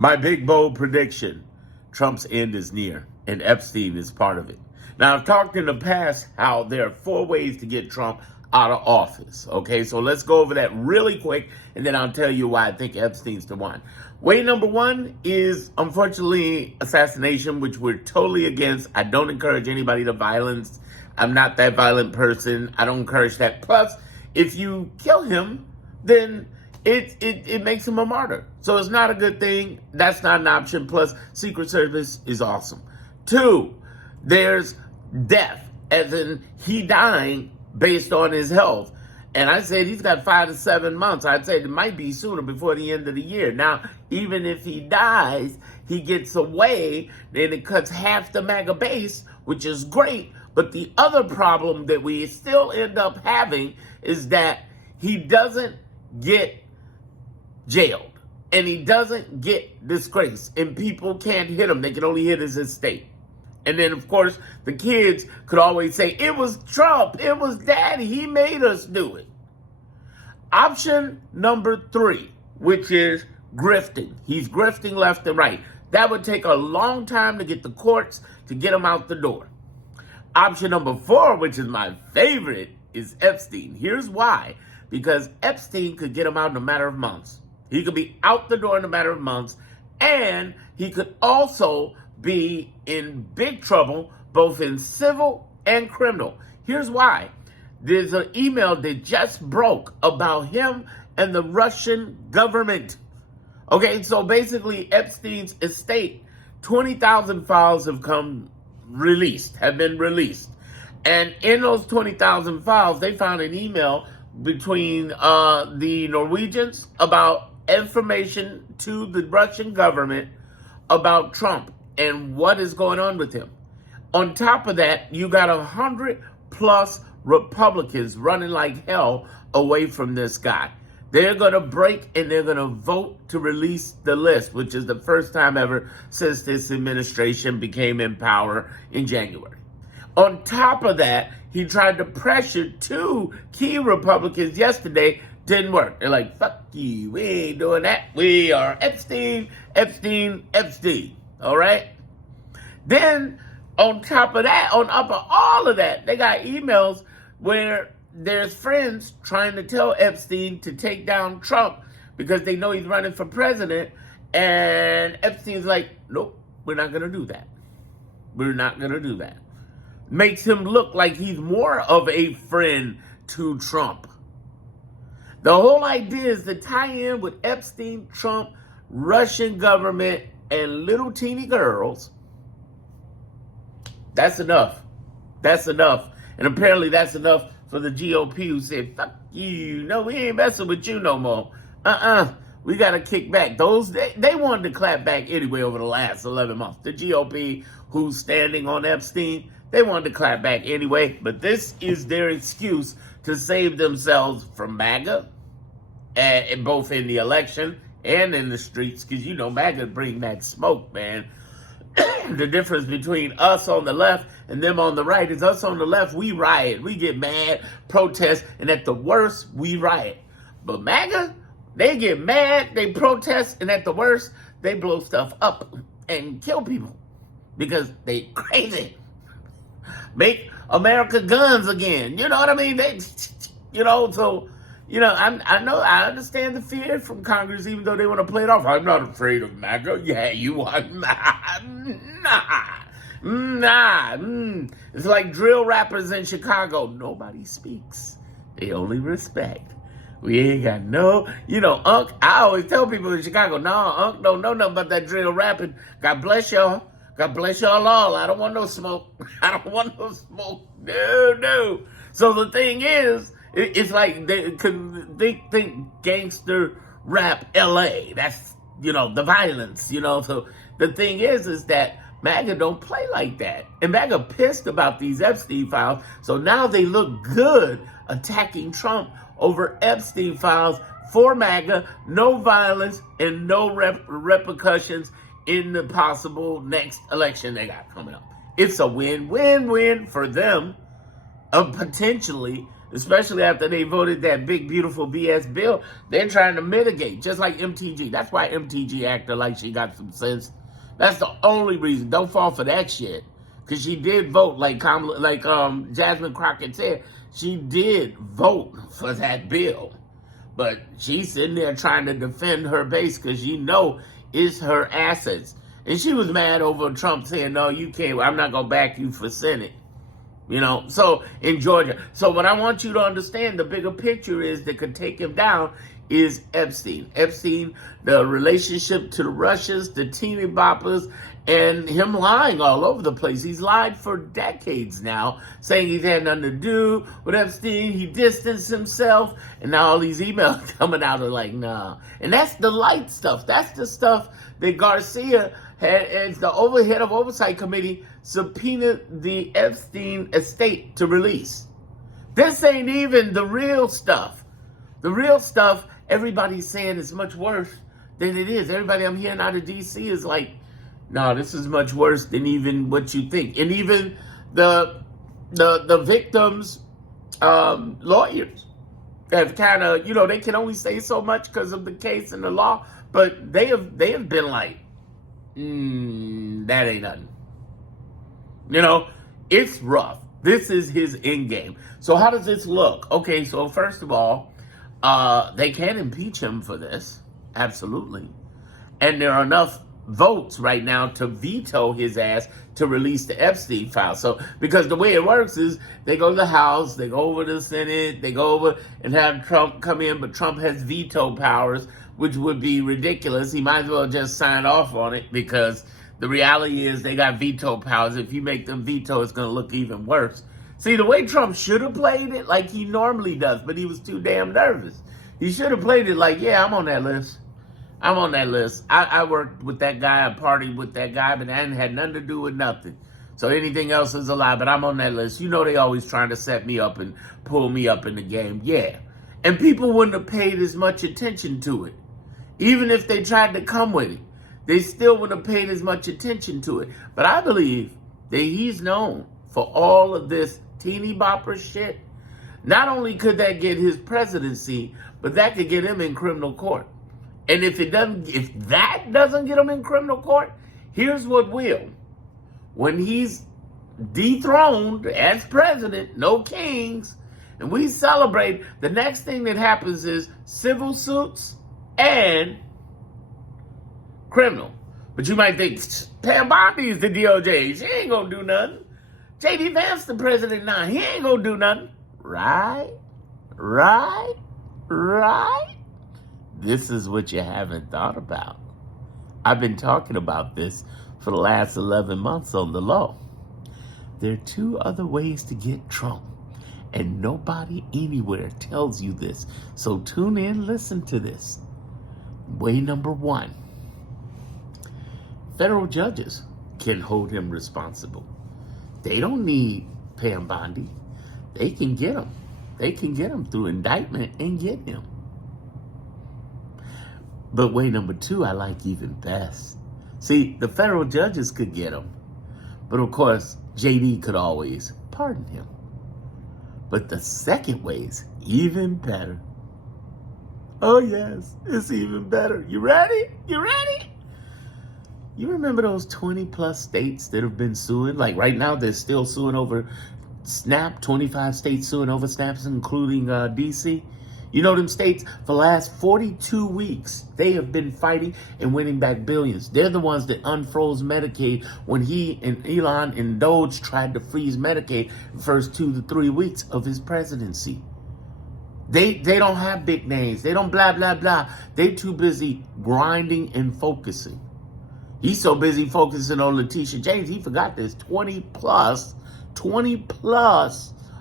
My big bold prediction, Trump's end is near, and Epstein is part of it. Now, I've talked in the past how there are 4 ways to get Trump out of office. Okay, so let's go over that really quick, and then I'll tell you why I think Epstein's the one. Way number 1 is, unfortunately, assassination, which we're totally against. I don't encourage anybody to violence. I'm not that violent person. I don't encourage that. Plus, if you kill him, then it makes him a martyr. So it's not a good thing. That's not an option. Plus, Secret Service is awesome. 2, there's death, as in he dying based on his health. And I said he's got 5 to 7 months. I'd say it might be sooner, before the end of the year. Now, even if he dies, he gets away, then it cuts half the MAGA base, which is great. But the other problem that we still end up having is that he doesn't get jailed, and he doesn't get disgraced, and people can't hit him. They can only hit his estate. And then, of course, the kids could always say, it was Trump, it was Daddy, he made us do it. Option number 3, which is grifting. He's grifting left and right. That would take a long time to get the courts to get him out the door. Option number 4, which is my favorite, is Epstein. Here's why. Because Epstein could get him out in a matter of months. He could be out the door in a matter of months, and he could also be in big trouble, both in civil and criminal. Here's why. There's an email that just broke about him and the Russian government. Okay, so basically Epstein's estate, 20,000 files have been released. And in those 20,000 files, they found an email between the Norwegians about information to the Russian government about Trump and what is going on with him. On top of that, you got 100+ Republicans running like hell away from this guy. They're going to break and they're going to vote to release the list, which is the first time ever since this administration became in power in January. On top of that, he tried to pressure 2 key Republicans yesterday. Didn't work. They're like, fuck you. We ain't doing that. We are Epstein. All right? Then, on top of all of that, they got emails where there's friends trying to tell Epstein to take down Trump because they know he's running for president. And Epstein's like, nope, we're not going to do that. We're not going to do that. Makes him look like he's more of a friend to Trump. The whole idea is to tie in with Epstein, Trump, Russian government, and little teeny girls. That's enough. That's enough. And apparently that's enough for the GOP, who said, fuck you. No, we ain't messing with you no more. We got to kick back. They wanted to clap back anyway over the last 11 months. The GOP, who's standing on Epstein, they wanted to clap back anyway. But this is their excuse to save themselves from MAGA, both in the election and in the streets, because you know MAGA bring that smoke, man. The difference between us on the left and them on the right is us on the left, we riot, we get mad, protest, and at the worst, we riot. But MAGA, they get mad, they protest, and at the worst, they blow stuff up and kill people because they crazy. Make America guns again. You know what I mean? I understand the fear from Congress, even though they want to play it off. I'm not afraid of MAGA. Yeah, you are. Nah. It's like drill rappers in Chicago. Nobody speaks. They only respect. We ain't got Unc, I always tell people in Chicago, no, Unc don't know nothing about that drill rapping. God bless y'all. God bless y'all all. I don't want no smoke. No. So the thing is, it's like they think gangster rap LA. That's, the violence, So the thing is that MAGA don't play like that. And MAGA pissed about these Epstein files. So now they look good attacking Trump over Epstein files for MAGA. No violence and no repercussions in the possible next election they got coming up. It's a win-win-win for them, potentially, especially after they voted that big, beautiful BS bill. They're trying to mitigate, just like MTG. That's why MTG acted like she got some sense. That's the only reason. Don't fall for that shit. Because she did vote, like Jasmine Crockett said, she did vote for that bill. But she's sitting there trying to defend her base because she know it's her assets. And she was mad over Trump saying, no, you can't. I'm not going to back you for Senate. You know, so in Georgia. So what I want you to understand, the bigger picture is that could take him down is Epstein. Epstein, the relationship to the Russians, the teeny boppers, and him lying all over the place. He's lied for decades now, saying he's had nothing to do with Epstein. He distanced himself. And now all these emails coming out are like, nah. And that's the light stuff. That's the stuff that Garcia had, as the head of oversight committee, subpoenaed the Epstein estate to release. This ain't even the real stuff. The real stuff, everybody's saying is much worse than it is. Everybody I'm hearing out of D.C. is like, no, this is much worse than even what you think. And even the victims' lawyers have kind of, you know, they can only say so much because of the case and the law, but they have been like, that ain't nothing. You know, it's rough. This is his end game. So how does this look? Okay, so first of all, they can impeach him for this. Absolutely. And there are enough votes right now to veto his ass to release the Epstein file. So, because the way it works is they go to the House, they go over to the Senate, they go over and have Trump come in, but Trump has veto powers, which would be ridiculous. He might as well just sign off on it because the reality is they got veto powers. If you make them veto, it's going to look even worse. See, the way Trump should have played it like he normally does, but he was too damn nervous. He should have played it like, yeah, I'm on that list. I'm on that list. I worked with that guy, I partied with that guy, but that had nothing to do with nothing. So anything else is a lie, but I'm on that list. You know they always trying to set me up and pull me up in the game. Yeah. And people wouldn't have paid as much attention to it. Even if they tried to come with it, they still wouldn't have paid as much attention to it. But I believe that he's known for all of this teeny bopper shit. Not only could that get his presidency, but that could get him in criminal court. And if that doesn't get him in criminal court, here's what will. When he's dethroned as president, no kings, and we celebrate, the next thing that happens is civil suits and criminal. But you might think, Pam Bondi is the DOJ. She ain't gonna do nothing. J.D. Vance the president now. He ain't gonna do nothing. Right? This is what you haven't thought about. I've been talking about this for the last 11 months on the low. There are two other ways to get Trump, and nobody anywhere tells you this. So tune in, listen to this. Way number one, federal judges can hold him responsible. They don't need Pam Bondi. They can get him. They can get him through indictment and get him. But way number two, I like even best. See, the federal judges could get him. But of course, JD could always pardon him. But the second way is even better. Oh yes, it's even better. You ready? You ready? You remember those 20 plus states that have been suing? Like right now, they're still suing over SNAP, 25 states suing over SNAPs, including DC. You know them states, for the last 42 weeks, they have been fighting and winning back billions. They're the ones that unfroze Medicaid when he and Elon and Doge tried to freeze Medicaid the first 2 to 3 weeks of his presidency. They don't have big names. They don't blah, blah, blah. They too busy grinding and focusing. He's so busy focusing on Letitia James, he forgot there's 20 plus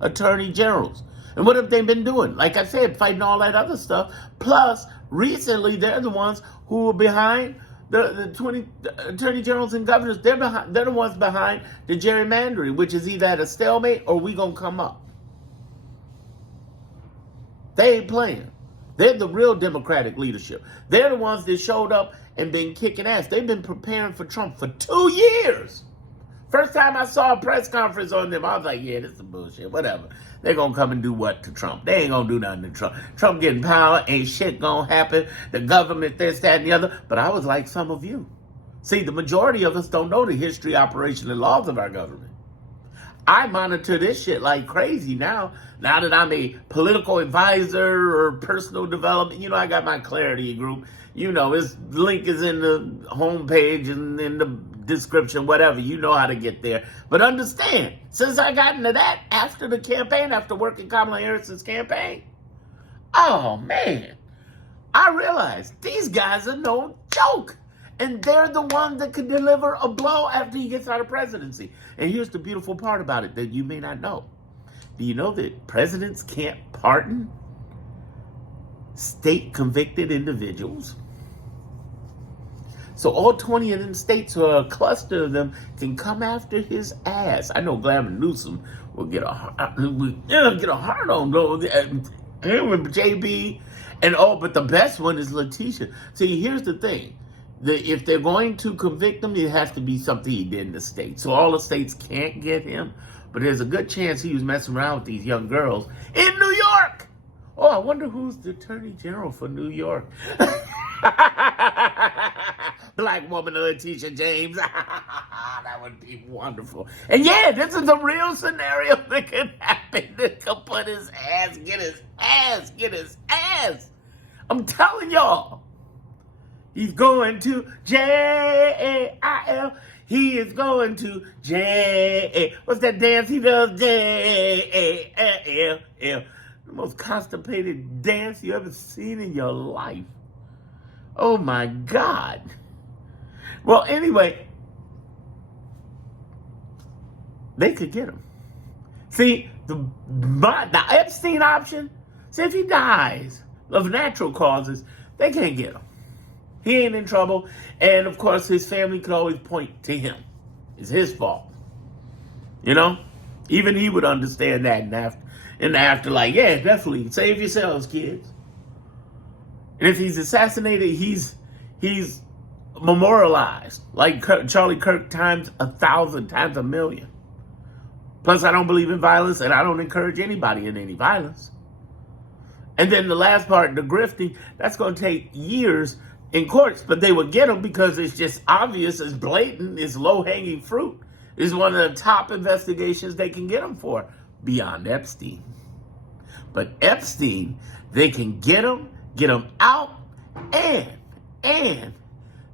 attorney generals. And what have they been doing? Like I said, fighting all that other stuff. Plus, recently, they're the ones who were behind the 20 attorney generals and governors. They're the ones behind the gerrymandering, which is either at a stalemate or we gonna come up. They ain't playing. They're the real Democratic leadership. They're the ones that showed up and been kicking ass. They've been preparing for Trump for 2 years. First time I saw a press conference on them, I was like, yeah, this is bullshit, whatever. They're going to come and do what to Trump? They ain't going to do nothing to Trump. Trump getting power, ain't shit going to happen. The government, this, that, and the other. But I was like some of you. See, the majority of us don't know the history, operation, and laws of our government. I monitor this shit like crazy now. Now that I'm a political advisor or personal development, you know, I got my Clarity group. You know, his link is in the homepage and in the description, whatever. You know how to get there. But understand, since I got into that after the campaign, after working Kamala Harris's campaign, oh man, I realized these guys are no joke. And they're the ones that can deliver a blow after he gets out of presidency. And here's the beautiful part about it that you may not know. Do you know that presidents can't pardon state convicted individuals? So all 20 of them states, or a cluster of them, can come after his ass. I know Gavin Newsom will get a hard on though. Him and JB, and but the best one is Letitia. See, here's the thing. If they're going to convict him, it has to be something he did in the state. So all the states can't get him, but there's a good chance he was messing around with these young girls in New York. Oh, I wonder who's the Attorney General for New York. Black woman Letitia James. That would be wonderful. And yeah, this is a real scenario that could happen. That could put his ass, get his ass. I'm telling y'all. He's going to J-A-I-L. He is going to J-A. What's that dance he does? J-A-L-L. The most constipated dance you ever seen in your life. Oh my God. Well, anyway, they could get him. See, the Epstein option, see, if he dies of natural causes, they can't get him. He ain't in trouble. And, of course, his family could always point to him. It's his fault. You know? Even he would understand that in the afterlife. Yeah, definitely. Save yourselves, kids. And if he's assassinated, he's memorialized. Like Charlie Kirk times 1,000, times 1,000,000. Plus, I don't believe in violence, and I don't encourage anybody in any violence. And then the last part, the grifting, that's going to take years in courts, but they would get them because it's just obvious, it's blatant, it's low-hanging fruit. It's one of the top investigations they can get them for, beyond Epstein. But Epstein, they can get him out, and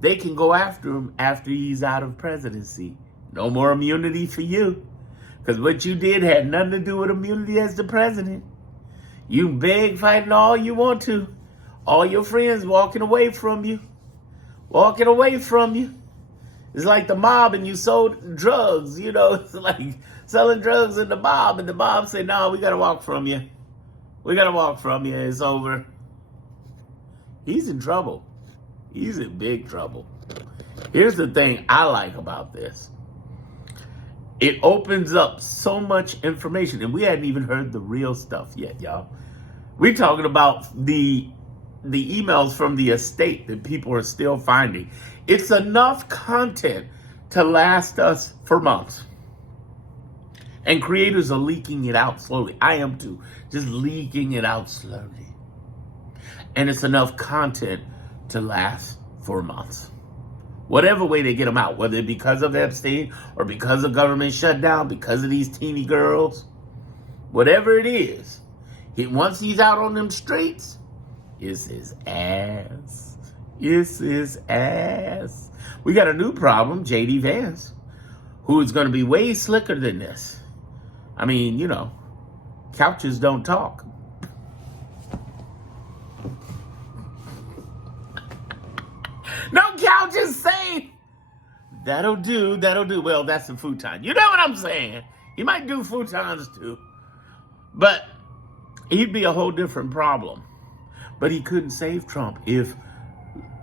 they can go after him after he's out of presidency. No more immunity for you, because what you did had nothing to do with immunity as the president. You beg, fighting all you want to. All your friends walking away from you. It's like the mob and you sold drugs, you know. It's like selling drugs in the mob, and the mob say, no, we got to walk from you. It's over. He's in trouble. He's in big trouble. Here's the thing I like about this. It opens up so much information, and we hadn't even heard the real stuff yet, y'all. We're talking about the emails from the estate that people are still finding. It's enough content to last us for months. And creators are leaking it out slowly. I am too. Just leaking it out slowly. And it's enough content to last for months. Whatever way they get them out, whether it's because of Epstein or because of government shutdown, because of these teeny girls, whatever it is, once he's out on them streets, it's his ass. It's his ass. We got a new problem, J.D. Vance, who is going to be way slicker than this. I mean, you know, couches don't talk. No couches say, that'll do. Well, that's a futon. You know what I'm saying? He might do futons too. But he'd be a whole different problem. But he couldn't save Trump if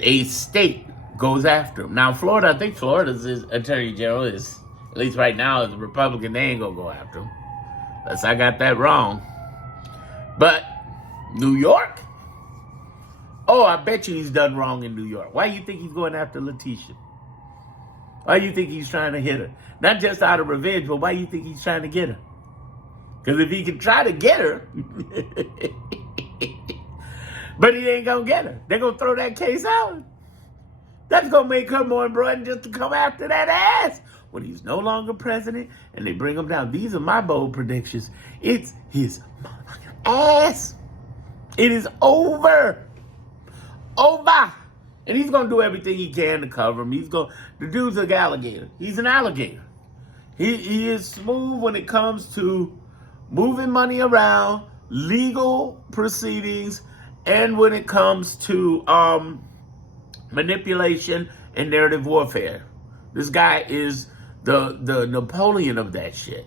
a state goes after him. Now, Florida, I think Florida's attorney general is, at least right now, is a Republican. They ain't going to go after him. Unless I got that wrong. But New York? Oh, I bet you he's done wrong in New York. Why do you think he's going after Letitia? Why do you think he's trying to hit her? Not just out of revenge, but why do you think he's trying to get her? Because if he can try to get her, but he ain't going to get her. They're going to throw that case out. That's going to make her more important just to come after that ass when he's no longer president and they bring him down. These are my bold predictions. It's his motherfucking ass. It is over. Over. And he's going to do everything he can to cover him. The dude's an alligator. He's an alligator. He is smooth when it comes to moving money around, legal proceedings, and when it comes to manipulation and narrative warfare. This guy is the Napoleon of that shit.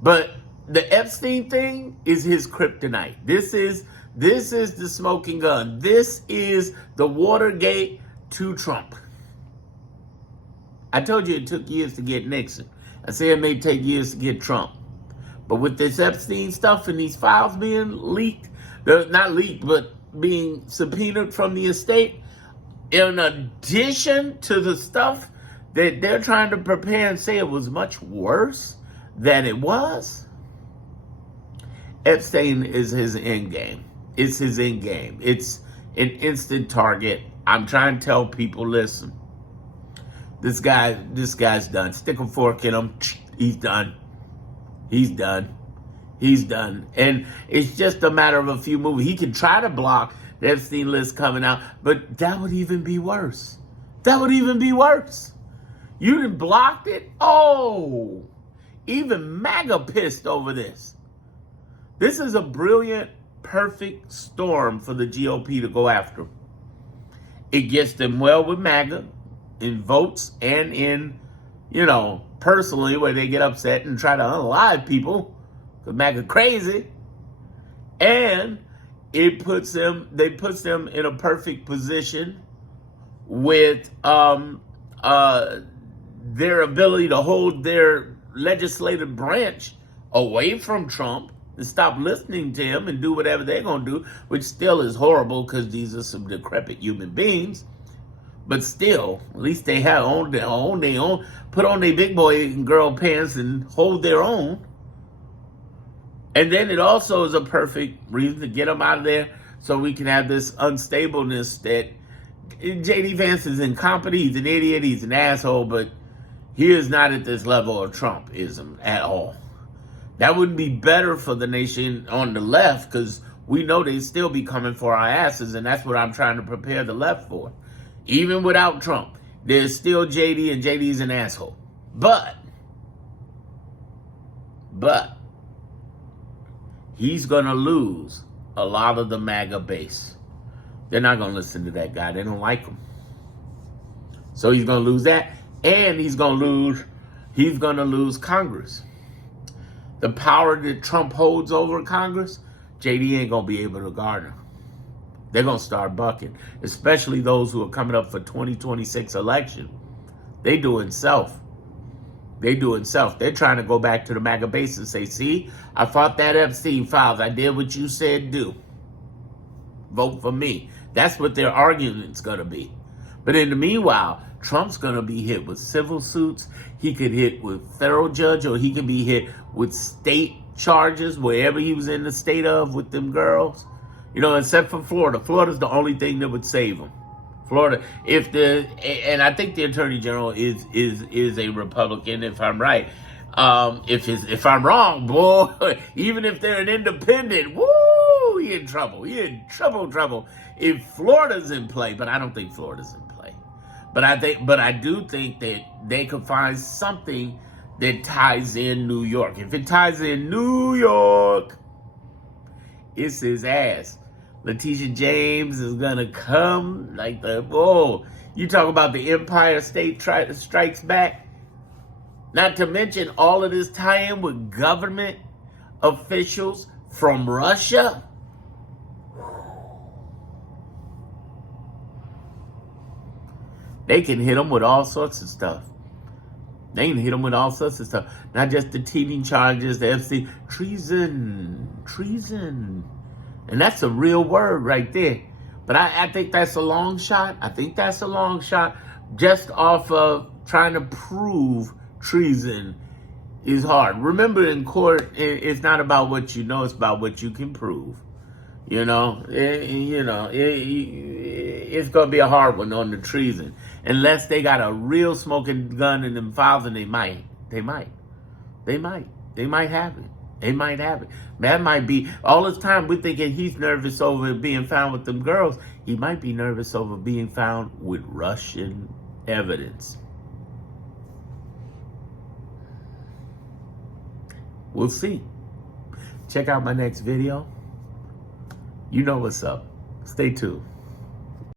But the Epstein thing is his kryptonite. This is the smoking gun. This is the Watergate to Trump. I told you it took years to get Nixon. I say it may take years to get Trump. But with this Epstein stuff and these files being leaked, not leaked, but being subpoenaed from the estate, in addition to the stuff that they're trying to prepare and say it was much worse than it was, Epstein is his end game. It's his end game. It's an instant target. I'm trying to tell people, listen, this guy's done. Stick a fork in him. He's done. He's done. He's done. And it's just a matter of a few moves. He can try to block the Epstein list coming out, but that would even be worse. That would even be worse. You done blocked it? Oh, even MAGA pissed over this. This is a brilliant, perfect storm for the GOP to go after. It gets them well with MAGA in votes and in, personally, where they get upset and try to unalive people because MAGA crazy. And it puts them in a perfect position with their ability to hold their legislative branch away from Trump and stop listening to him and do whatever they're going to do, which still is horrible because these are some decrepit human beings. But still, at least they have their own, put on their big boy and girl pants and hold their own. And then it also is a perfect reason to get them out of there so we can have this unstableness that J.D. Vance is incompetent, he's an idiot, he's an asshole, but he is not at this level of Trumpism at all. That wouldn't be better for the nation on the left because we know they'd still be coming for our asses, and that's what I'm trying to prepare the left for. Even without Trump, there's still JD, and JD's an asshole. But he's going to lose a lot of the MAGA base. They're not going to listen to that guy. They don't like him. So he's going to lose that, and he's going to lose Congress. The power that Trump holds over Congress, JD ain't going to be able to garner. They're going to start bucking, especially those who are coming up for 2026 election. They doing self. They're trying to go back to the MAGA base and say, see, I fought that Epstein files. I did what you said do. Vote for me. That's what their argument's going to be. But in the meanwhile, Trump's going to be hit with civil suits. He could hit with federal judge, or he could be hit with state charges wherever he was in the state of with them girls. Except for Florida. Florida's the only thing that would save him. Florida, and I think the Attorney General is a Republican, if I'm right. If I'm wrong, boy, even if they're an independent, woo, he in trouble. He in trouble. If Florida's in play, but I don't think Florida's in play. But I do think that they could find something that ties in New York. If it ties in New York, it's his ass. Letitia James is gonna come like you talk about the Empire State Strikes Back. Not to mention all of this tie-in with government officials from Russia. They can hit them with all sorts of stuff. Not just the teething charges, the FC, treason. And that's a real word right there. But I think that's a long shot. Just off of Trying to prove treason is hard. Remember, in court, it's not about what you know; it's about what you can prove. It's gonna be a hard one on the treason, unless they got a real smoking gun in them files, and they might have it. They might have it. That might be all this time we're thinking he's nervous over being found with them girls. He might be nervous over being found with Russian evidence. We'll see. Check out my next video. You know what's up. Stay tuned.